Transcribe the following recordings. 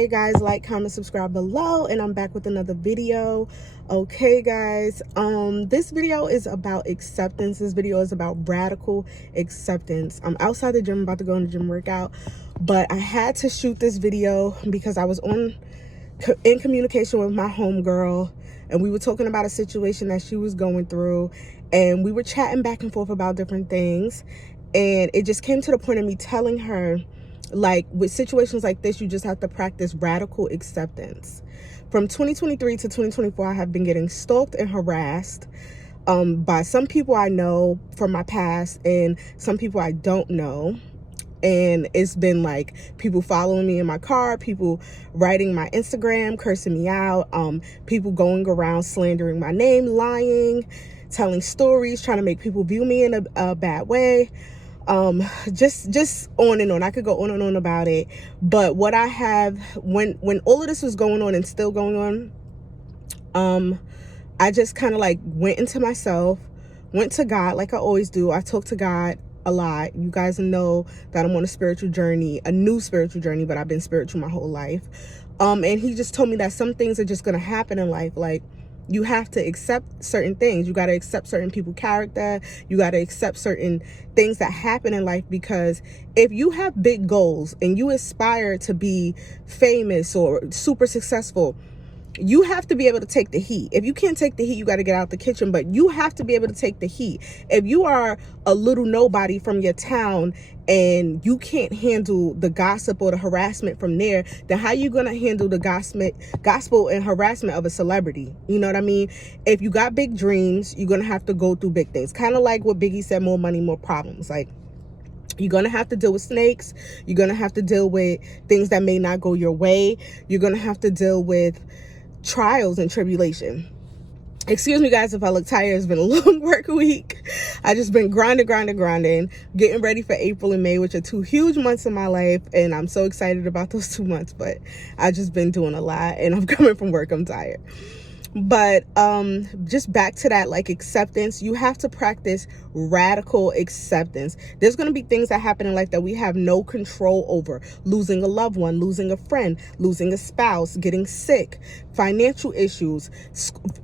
Hey guys, like, comment, subscribe below, and I'm back with another video. Okay guys, this video is about acceptance. This video is about radical acceptance. I'm outside the gym, about to go in the gym workout, but I had to shoot this video because I was in communication with my homegirl, and we were talking about a situation that she was going through, and we were chatting back and forth about different things, and it just came to the point of me telling her, like, with situations like this, you just have to practice radical acceptance. From 2023 to 2024, I have been getting stalked and harassed by some people I know from my past and some people I don't know. And it's been like people following me in my car, people writing my Instagram, cursing me out, people going around slandering my name, lying, telling stories, trying to make people view me in a bad way. Just on and on. I could go on and on about it. But what I have, when all of this was going on and still going on, I just kind of like went into myself, went to God like I always do. I talk to God a lot. You guys know that I'm on a spiritual journey, a new spiritual journey, but I've been spiritual my whole life. And he just told me that some things are just going to happen in life. Like, you have to accept certain things. You got to accept certain people's character. You got to accept certain things that happen in life, because if you have big goals and you aspire to be famous or super successful, you have to be able to take the heat. If you can't take the heat, you got to get out the kitchen, but you have to be able to take the heat. If you are a little nobody from your town and you can't handle the gossip or the harassment from there, then how are you going to handle the gospel and harassment of a celebrity? You know what I mean? If you got big dreams, you're going to have to go through big things. Kind of like what Biggie said, more money, more problems. Like, you're going to have to deal with snakes. You're going to have to deal with things that may not go your way. You're going to have to deal with trials and tribulation. Excuse me guys if I look tired. It's been a long work week. I just been grinding, getting ready for April and May, which are 2 huge months in my life, and I'm so excited about those 2 months. But I just been doing a lot, and I'm coming from work, I'm tired. But just back to that, like, acceptance. You have to practice radical acceptance. There's going to be things that happen in life that we have no control over. Losing a loved one, losing a friend, losing a spouse, getting sick, financial issues,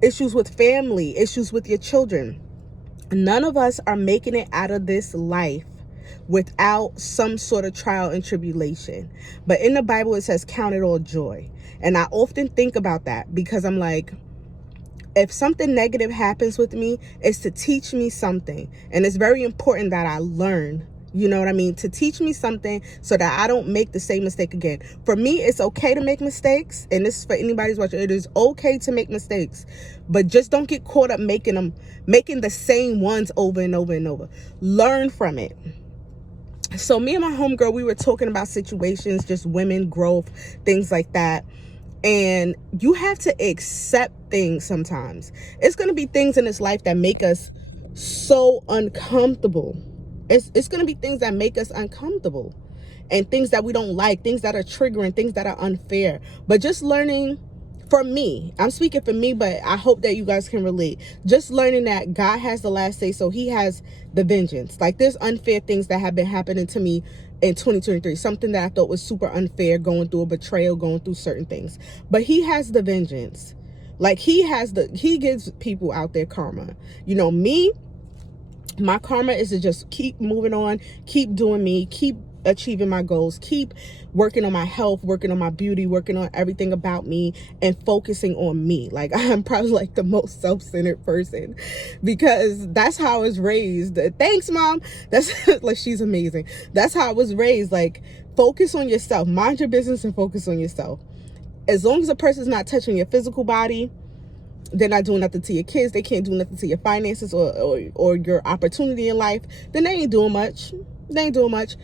issues with family, issues with your children. None of us are making it out of this life without some sort of trial and tribulation. But in the Bible, it says, count it all joy. And I often think about that, because I'm like, if something negative happens with me, it's to teach me something. And it's very important that I learn, you know what I mean? To teach me something so that I don't make the same mistake again. For me, it's okay to make mistakes. And this is for anybody who's watching. It is okay to make mistakes. But just don't get caught up making the same ones over and over and over. Learn from it. So me and my homegirl, we were talking about situations, just women, growth, things like that. And you have to accept things sometimes. It's going to be things in this life that make us so uncomfortable. It's going to be things that make us uncomfortable, and things that we don't like, things that are triggering, things that are unfair. But just learning, for me, I'm speaking for me, but I hope that you guys can relate. Just learning that God has the last say, so he has the vengeance. Like, there's unfair things that have been happening to me in 2023, something that I thought was super unfair, going through a betrayal, going through certain things. But he has the vengeance. Like, he gives people out there karma. You know, me, my karma is to just keep moving on, keep doing me, keep achieving my goals, keep working on my health, working on my beauty, working on everything about me, and focusing on me. Like, I'm probably like the most self-centered person, because that's how I was raised. Thanks, Mom. That's like, she's amazing. That's how I was raised. Like, focus on yourself, mind your business, and focus on yourself. As long as a person's not touching your physical body, they're not doing nothing to your kids, they can't do nothing to your finances or your opportunity in life, then they ain't doing much. They ain't doing much.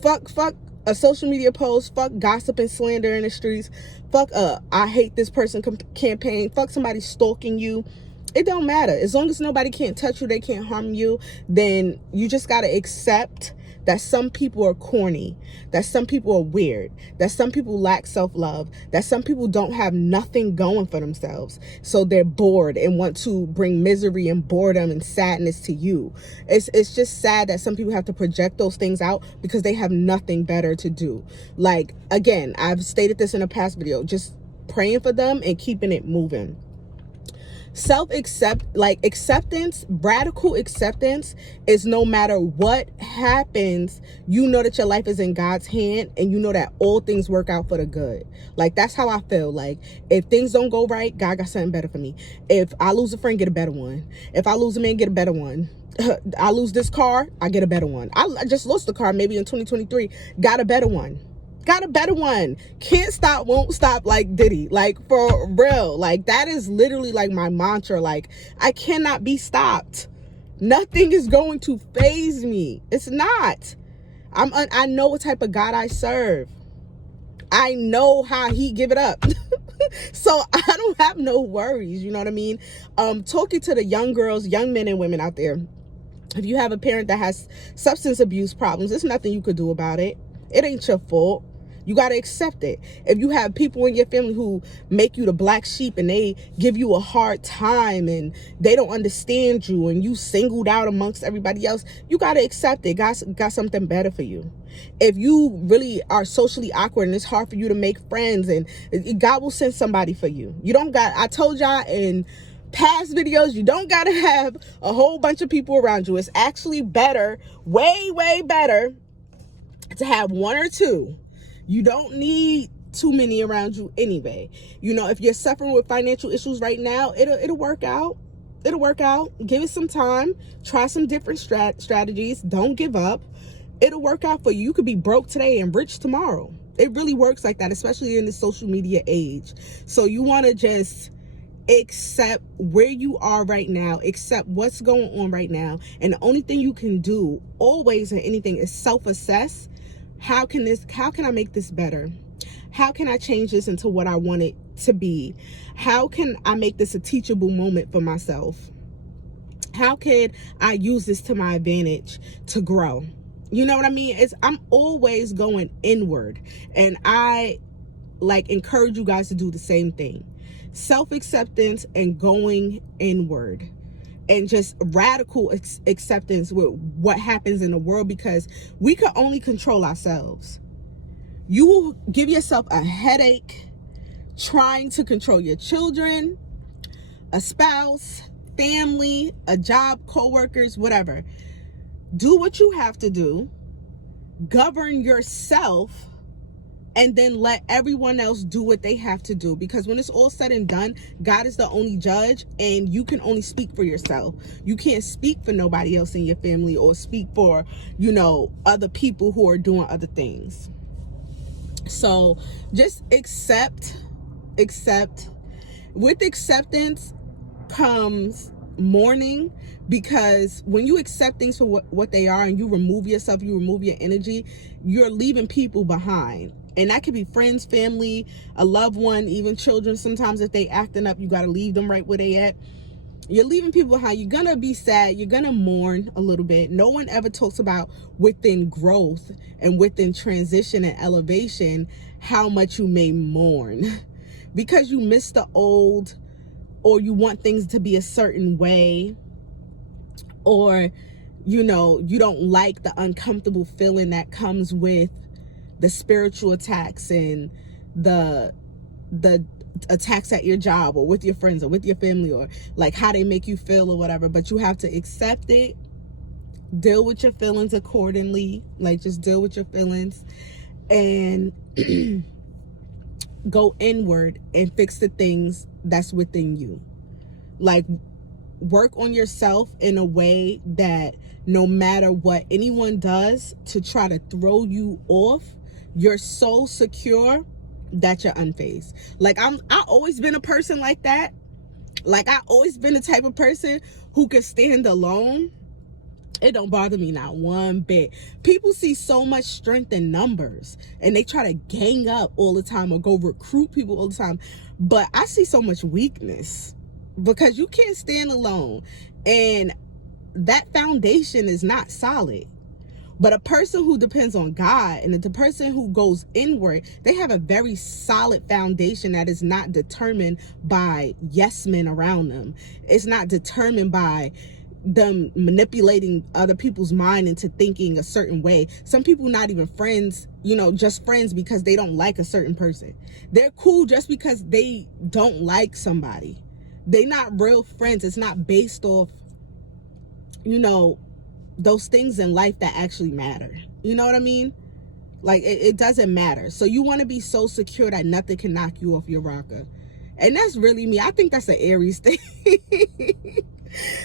Fuck a social media post, fuck gossip and slander in the streets, fuck I hate this person campaign, fuck somebody stalking you. It don't matter. As long as nobody can't touch you, they can't harm you, then you just got to accept that some people are corny, that some people are weird, that some people lack self-love, that some people don't have nothing going for themselves, so they're bored and want to bring misery and boredom and sadness to you. It's just sad that some people have to project those things out because they have nothing better to do. Like, again, I've stated this in a past video, just praying for them and keeping it moving. Acceptance, radical acceptance is no matter what happens, you know that your life is in God's hand and you know that all things work out for the good. Like, that's how I feel. Like, if things don't go right, God got something better for me. If I lose a friend, get a better one. If I lose a man, get a better one. I lose this car, I get a better one. I just lost the car maybe in 2023, got a better one. Got a better one. Can't stop, won't stop, like Diddy. Like, for real. Like, that is literally like my mantra. Like, I cannot be stopped. Nothing is going to faze me. It's not. I know what type of God I serve. I know how he give it up. So I don't have no worries. You know what I mean? Talking to the young girls, young men and women out there. If you have a parent that has substance abuse problems, there's nothing you could do about it. It ain't your fault. You got to accept it. If you have people in your family who make you the black sheep and they give you a hard time and they don't understand you and you singled out amongst everybody else, you got to accept it. God's got something better for you. If you really are socially awkward and it's hard for you to make friends, and God will send somebody for you. You don't got, I told y'all in past videos, you don't got to have a whole bunch of people around you. It's actually better, way, way better to have one or two. You don't need too many around you anyway. You know, if you're suffering with financial issues right now, it'll work out. It'll work out. Give it some time. Try some different strategies. Don't give up. It'll work out for you. You could be broke today and rich tomorrow. It really works like that, especially in the social media age. So you want to just accept where you are right now, accept what's going on right now. And the only thing you can do always in anything is self-assess. How can I make this better? How can I change this into what I want it to be? How can I make this a teachable moment for myself? How can I use this to my advantage to grow? You know what I mean? I'm always going inward, and I encourage you guys to do the same thing. Self-acceptance and going inward. And just radical acceptance with what happens in the world, because we can only control ourselves. You will give yourself a headache trying to control your children, a spouse, family, a job, co-workers, whatever. Do what you have to do, govern yourself, and then let everyone else do what they have to do. Because when it's all said and done, God is the only judge, and you can only speak for yourself. You can't speak for nobody else in your family or speak for, other people who are doing other things. So just accept. With acceptance comes mourning, because when you accept things for what they are and you remove yourself, you remove your energy, you're leaving people behind. And that could be friends, family, a loved one, even children. Sometimes if they acting up, you got to leave them right where they at. You're leaving people behind. You're going to be sad. You're going to mourn a little bit. No one ever talks about within growth and within transition and elevation, how much you may mourn because you miss the old, or you want things to be a certain way, or, you don't like the uncomfortable feeling that comes with the spiritual attacks and the attacks at your job or with your friends or with your family, or like how they make you feel or whatever. But you have to accept it, deal with your feelings accordingly. Like, just deal with your feelings and go inward and fix the things that's within you. Like, work on yourself in a way that no matter what anyone does to try to throw you off, you're so secure that you're unfazed. Like, I always been a person like that. Like, I always been the type of person who can stand alone. It don't bother me not one bit. People see so much strength in numbers and they try to gang up all the time or go recruit people all the time. But I see so much weakness, because you can't stand alone, and that foundation is not solid. But a person who depends on God and the person who goes inward, they have a very solid foundation that is not determined by yes men around them. It's not determined by them manipulating other people's mind into thinking a certain way. Some people not even friends, you know, just friends because they don't like a certain person. They're cool just because they don't like somebody. They not real friends. It's not based off, you know, those things in life that actually matter. You know what I mean? Like, it doesn't matter. So you want to be so secure that nothing can knock you off your rocker. And that's really me. I think that's an Aries thing.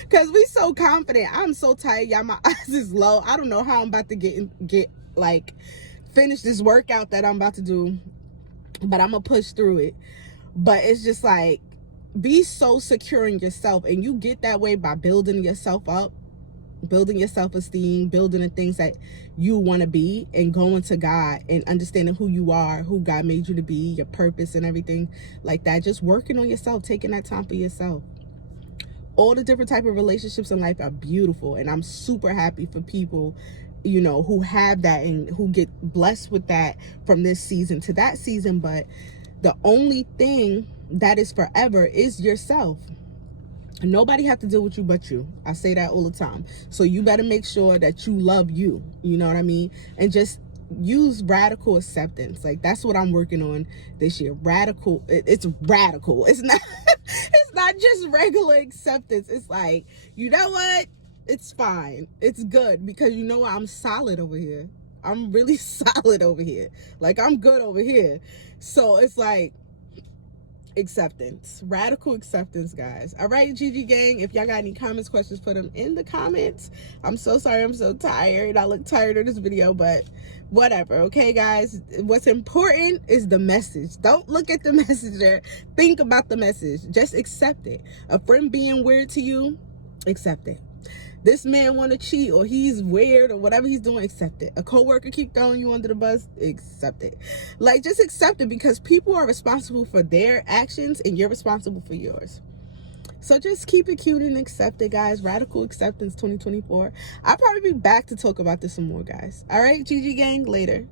Because we so confident. I'm so tired, y'all. My eyes is low. I don't know how I'm about to get like, finish this workout that I'm about to do. But I'm going to push through it. But it's just like, be so secure in yourself. And you get that way by building yourself up. Building your self-esteem, building the things that you want to be, and going to God and understanding who you are, who God made you to be, your purpose and everything like that. Just working on yourself, taking that time for yourself. All the different type of relationships in life are beautiful, and I'm super happy for people, you know, who have that and who get blessed with that from this season to that season. But the only thing that is forever is yourself. Nobody have to deal with you but you. I say that all the time. So you better make sure that you love you. You know what I mean? And just use radical acceptance. Like, that's what I'm working on this year. Radical. It's radical. It's not it's not just regular acceptance. It's like, you know what? It's fine. It's good, because you know what? I'm solid over here. I'm really solid over here. Like, I'm good over here. So it's like, acceptance, radical acceptance, guys. All right, GG gang, if y'all got any comments, questions, put them in the comments. I'm so sorry, I'm so tired. I look tired of this video, but whatever. Okay, guys, what's important is the message. Don't look at the messenger. Think about the message. Just accept it. A friend being weird to you, accept it. This man want to cheat, or he's weird, or whatever he's doing, accept it. A coworker keep throwing you under the bus, accept it. Like, just accept it, because people are responsible for their actions and you're responsible for yours. So just keep it cute and accept it, guys. Radical acceptance 2024. I'll probably be back to talk about this some more, guys. All right, GG gang, later.